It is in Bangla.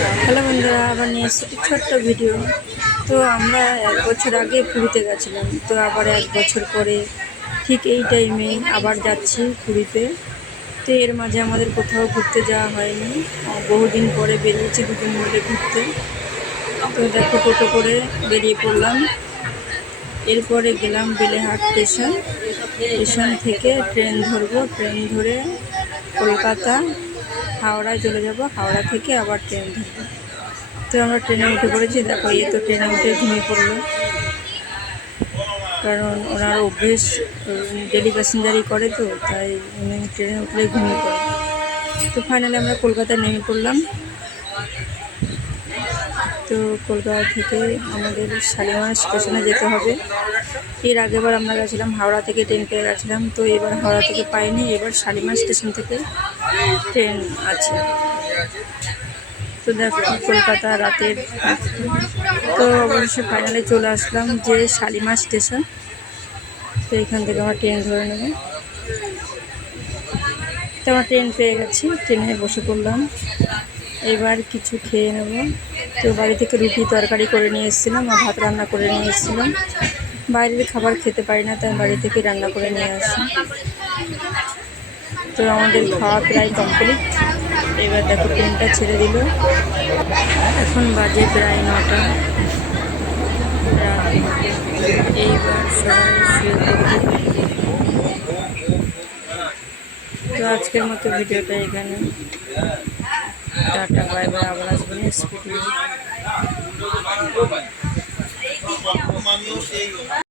হ্যালো বন্ধুরা, আবার নিয়ে এসেছি ছোট্ট ভিডিও। তো আমরা এক বছর আগে পুরীতে গেছিলাম। তো আবার এক বছর পরে ঠিক এই টাইমে আবার যাচ্ছি পুরীতে। তো এর মাঝে আমাদের কোথাও ঘুরতে যাওয়া হয়নি। বহুদিন পরে বেরিয়েছি দুজন মিলে ঘুরতে। তো দেখো টোটো করে বেরিয়ে পড়লাম। এরপরে গেলাম বেলেহাট স্টেশন। স্টেশন থেকে ট্রেন ধরবো। ট্রেন ধরে কলকাতা হাওড়ায় চলে যাব, হাওড়া থেকে আবার ট্রেন ধরবো। তো আমরা ট্রেনে উঠে পড়েছি, দেখো এই তো ট্রেনে উঠে ঘুমিয়ে পড়ল। কারণ ওনার অভ্যেস ডেলি প্যাসেঞ্জারই করে তো, তাই উনি ট্রেনে উঠলে ঘুমিয়ে পড়ে। তো ফাইনালি আমরা কলকাতায় নেমে পড়লাম। তো কলকাতা থেকে আমাদের শালিমার স্টেশনে যেতে হবে। এর আগেবার আমরা গেছিলাম, হাওড়া থেকে ট্রেন পেয়ে গেছিলাম। তো এবার হাওড়া থেকে পাইনি, এবার শালিমার স্টেশন থেকে ট্রেন আছে। তো দেখো কলকাতা রাতের তো অবশ্যই ফাইনালে চলে আসলাম যে শালিমার স্টেশন। তো এখান থেকে আমরা ট্রেন ধরে নেব। তো আমরা ট্রেন পেয়ে গেছি, ট্রেনে বসে পড়লাম। এবার কিছু খেয়ে নেব। তো বাড়ি থেকে রুটি তরকারি করে নিয়ে এসেছিলাম আর ভাত রান্না করে নিয়ে এসেছিলাম। বাইরের খাবার খেতে পারি না, তাই বাড়ি থেকে রান্না করে নিয়ে আসি তো আমাদের খাওয়া প্রায় কমপ্লিট এবার দেখো ট্রেনটা ছেড়ে দিল। এখন বাজে প্রায় নটা। তো আজকের মতো ভিডিওটা এখানে। টাটা, বাই বাই, আবার স্পিড